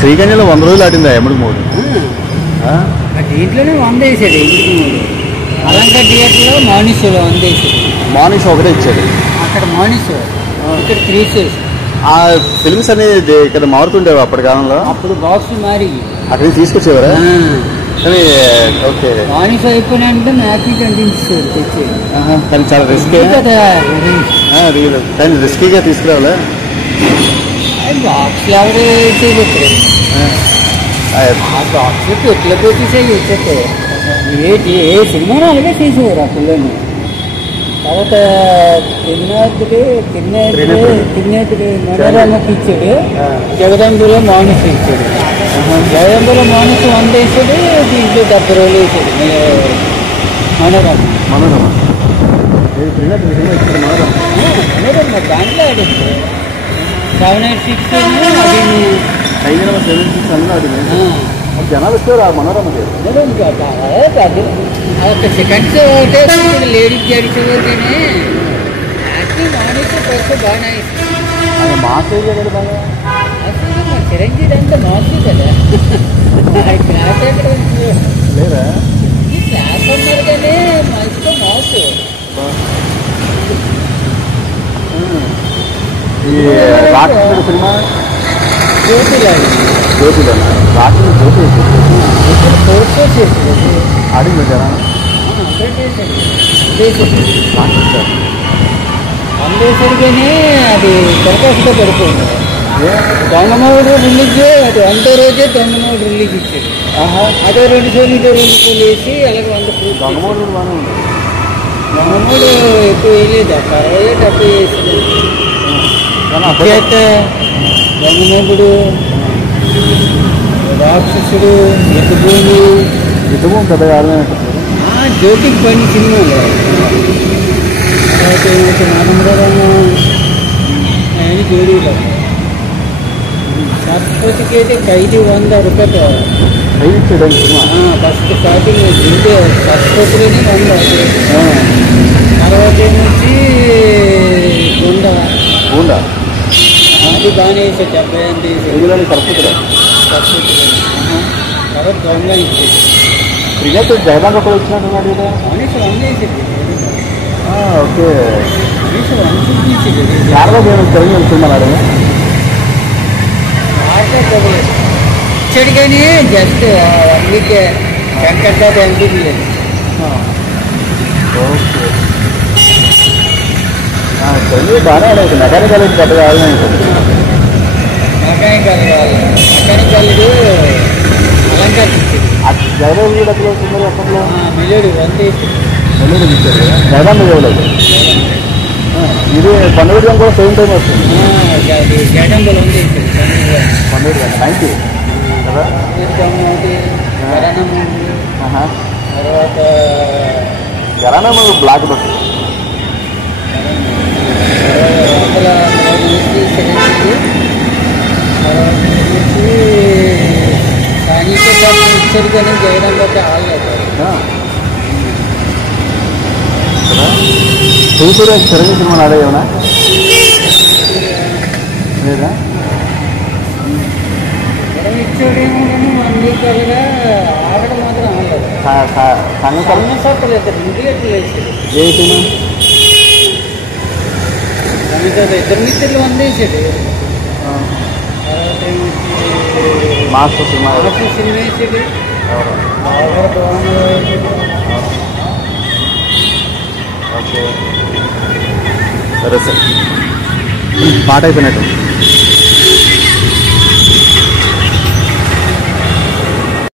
శ్రీకన్యలో 100 రోజులు ఆడిందా ఎమ్మడికి మూడు? దీంట్లోనే 100 వేసాడు ఎమ్మడికి మూడు. అలంకార్ థియేటర్లో మార్నింగ్ షోలో 100 వేసాడు. మార్నింగ్ షో ఒకటే ఇచ్చాడు అక్కడ మార్నింగ్ షో, ఇక్కడ 3 షోస్. ఆ ఫిల్మ్స్ అనేది ఇక్కడ మారుతుండేవి అప్పటి కాలంలో. అప్పుడు బాక్స్ మారి అక్కడికి తీసుకొచ్చేవారా? కానీ ఓకే, మార్నింగ్ షో అయిపోయినాయంటే మ్యాపీ కనిపించారు తెచ్చేది. కానీ చాలా రిస్కీ కదా, కానీ రిస్కీగా తీసుకురావాలా? బాక్స్ ఎవరు చేయబెట్టారు? ఆ బాక్స్ ఎట్లా పెట్టేసాయి వచ్చేస్తే ఏ సినిమాను అలాగే చేసేవారు ఆ పిల్లల్ని. తర్వాత తిరునేతుడు మనోరమకి ఇచ్చాడు, జగదంబులో మానుసు ఇచ్చాడు. జగదంబులో మానుసు 100 వేసాడు, దీంట్లో 70 రోజులు వేసాడు మనోరమ. దాంట్లో ఆడింది 786 జనాలు వచ్చారు ఆ మనోరమ. సెకండ్ షో ఒకటే లేడీస్ జడిచేవారు, కానీ యాక్టింగ్ మానేసి ఫస్ట్ బాగా మాస్ ఏరియా బాగా. అసలు చిరంజీవి అంతా మాసు కదా, క్లాస్ ఎక్కడ లేదా ఈ క్లాస్ ఉన్నారు కానీ మంచిగా మాసు. ఈ రాక్షసుడు సినిమా జ్యోతిలాగా జ్యోతిలోనా? రాక్షసుడు జ్యోతి చేసేది ఆడింది జనా అందేసరిగానే అది దరఖాస్తులో పడిపోయింది. దొంగమూడు రిలీజ్ అది 100 రోజే దొంగమూడు రిలీజ్ ఇచ్చాడు. అదే 2 షోలు ఇదే 2 షోలు వేసి అలాగే 100 దొంగమూడు బాగానే ఉంది. దొంగమూడు ఎక్కువ వేయలేదు, 60 వేసాడు. దొంగమూడు, రాక్షసుడు, యుద్ధభూమి పెద్దగా ఆడమైనట్టు. జ్యోతికి పని సినిమాలు ఆయన జోడీలో సరస్వతికి అయితే 500 రూపాయలు ఇచ్చాడు సినిమా. ఫస్ట్ స్టార్టింగ్ తింటే సరస్వతిలోనే 100. తర్వాత ఏమొచ్చి గుండా అది బాగానే వేసాడు, 78 వేసాడు సరస్వతిలో. తర్వాత దొంగ ఇచ్చేది. క్రికెట్ జగదాంబ కూడా వచ్చినట్టున్నాడు కదా. మనిషి 100 వేసేది. ఓకే, మనిషి 150 ఇచ్చేది. శారదా దేవి తెలంగాణ సినిమా ఆడేది ఇచ్చాడు కానీ జస్ట్ 1 వీక్ వెంకట్ దాకా అనిపించలేదు. ఓకే, తెలుగు బాగానే ఆడేది. మెకానికల్ పెద్దగా ఆడలేదు. మెకానికల్ అలంకార్ ఇచ్చేది. జగదాంబ ఎప్పుడు వస్తున్నారు అప్పట్లో? మెలోడీ 100 నెల్లూరు ఇచ్చారు. జగదాంబ ఇవ్వలేదు. ఇది పండుగ కూడా సేమ్ టైం వస్తుంది. జగదంబలు ఉంది పండుగ 90 కదా. తర్వాత జరానా బ్లాక్ బస్ ఇచ్చారు కానీ జగదంబ ఆడలేదు. చూసూరు చిరంజీవి సినిమాలు ఆడేవనా లేదా? ఇచ్చాడేమో కానీ 1 వీక్ అలాగా ఆడడం మాత్రం ఆడలేదు. సత్తలేదు, ఇంటికి వేసాడు. ఏ సినిమా? ఇద్దరు మిత్రులు 100 వేసాడు. తర్వాత మాస్టర్ సినిమా సినిమా వేసాడు. ఓకే, సరే సార్, పాట అయిపోయినట్టు.